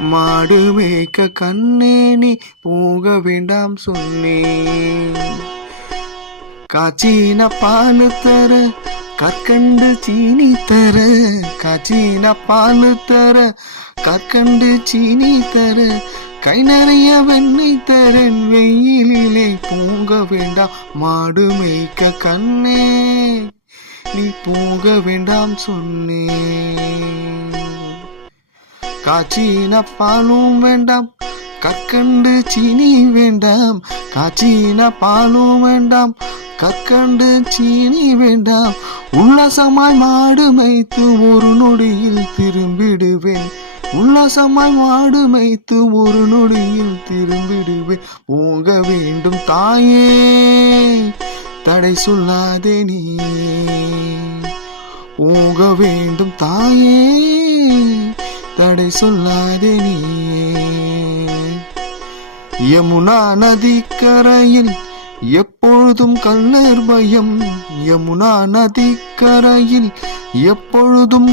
மாடு மேய்க்க கண்ணே நீ போக வேண்டாம் சொன்னேன். காய்ச்சின பாலு தர கற்கண்டு சீனி தர, காய்ச்சின பாலு தர கற்கண்டு சீனி தர, கை நிறைய வெண்ணெய் தரேன் வெயிலிலே போக வேண்டாம். மாடு மேய்க்க கண்ணே நீ போக வேண்டாம் சொன்னேன். காய்ச்சின பாலும் வேண்டாம் கற்கண்டு சீனி வேண்டாம், காய்ச்சின பாலும் வேண்டாம் கற்கண்டு சீனி வேண்டாம். உல்லாசமாய் மாடு மேய்த்து ஒரு நொடியில் திரும்பிடுவேன், உல்லாசமாய் மாடு மேய்த்து ஒரு நொடியில் திரும்பிடுவேன். போக வேண்டும் தாயே தடை சொல்லாதே நீ, போக வேண்டும் தாயே தடை சொல்லாதே நீ. யமுனா நதிக்கரையில் எப்பொழுதும் கள்ளர் பயம், யமுனா நதிக்கரையில் எப்பொழுதும்